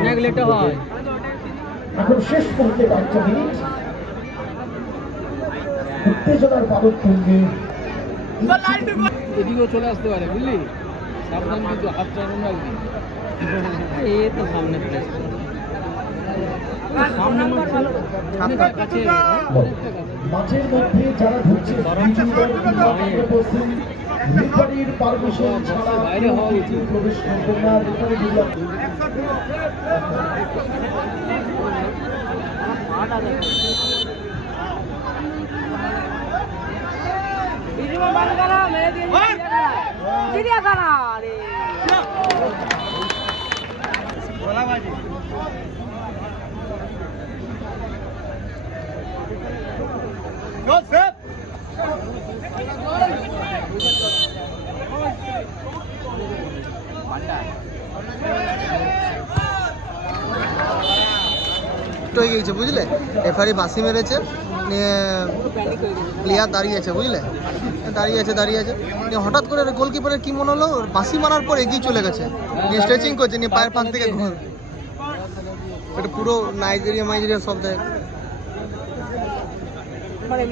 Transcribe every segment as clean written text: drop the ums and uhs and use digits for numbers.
অনেক লেট হয়। এখন শেষ মুহূর্তে 5 মিনিট উত্তেজনার পালক তুঙ্গে এদিকেও চলে আসতে পারে, বুঝলি? সাবধান, কিন্তু হাত চালানো রাখবি। এই তো সামনে প্লেস, সামনে কাছে মাঝের মধ্যে যারা ঢুকছে রেফারির পারমিশন ছাড়া বাইরে হওয়া উচিত। প্রবেশ করবে না। চিড়িয়াখানা হয়ে গেছে, বুঝলে? রেফারি বাসি মেরেছে, নিয়ে প্লেয়ার দাঁড়িয়ে আছে, বুঝলে? দাঁড়িয়ে আছে নিয়ে হঠাৎ করে গোলকিপারের কি মনে হলো, বাসি মারার পর এগিয়ে চলে গেছে, নিয়ে স্ট্রেচিং করছে, নিয়ে পায়ের পাক থেকে ঘর। এটা পুরো নাইজেরিয়া সব দেয়। মারে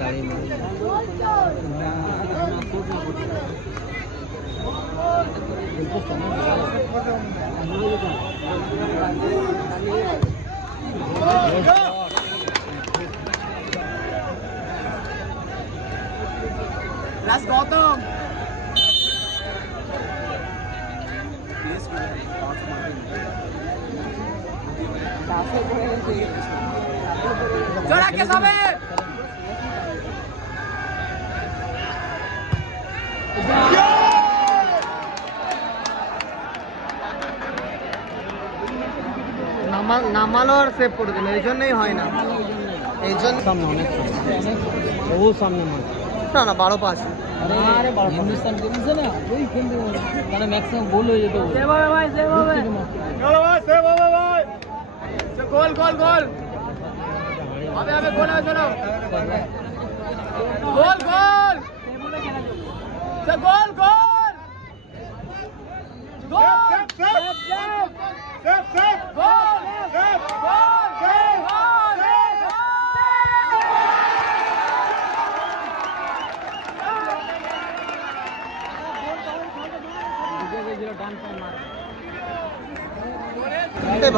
দাঁড়িয়ে মারে। গৌতম জোড়া কে যাবে? নামালো আর সেভ করে দিল, এই জন্যই হয় না। এই জন্য সামনে অনেক বহু সামনে মাঠ। না 12-5। হিন্দুস্তান খেলছে না, ওই খেলতে মানে ম্যাক্সিমাম গোল হয়ে যেত। গোল গোল গোল হবে হবে, গোল হবে, চলো গোল গোল গোল গোল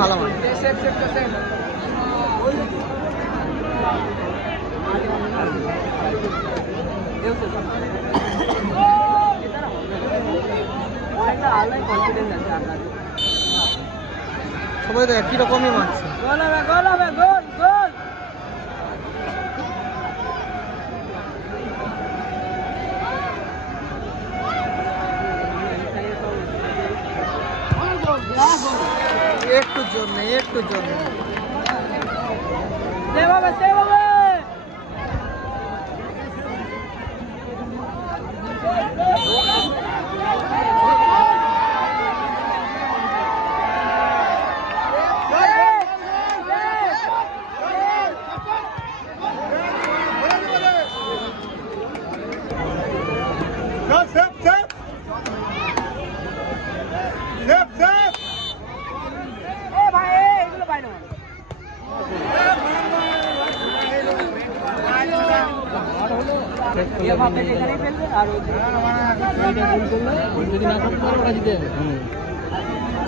ভালো মানে সবাই তো একই রকমই মারছে। একটু জন্য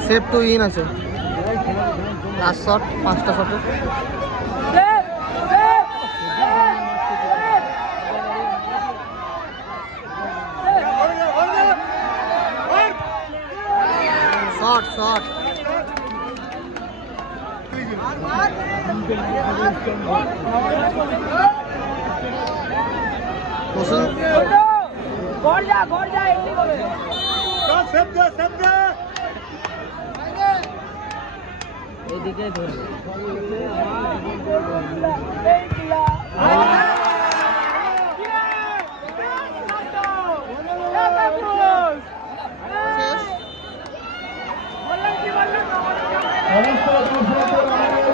সেভ টু ইন আছে, লাস্ট শট 5টা শটে। শট এদিকে ধরবে। সমস্ত দর্শকদের আমাদের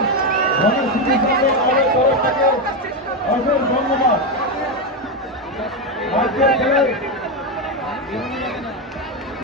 গণস্মৃতি সংঘ আমাদের তরফ থেকে অশেষ ধন্যবাদ। আজকের খেলায়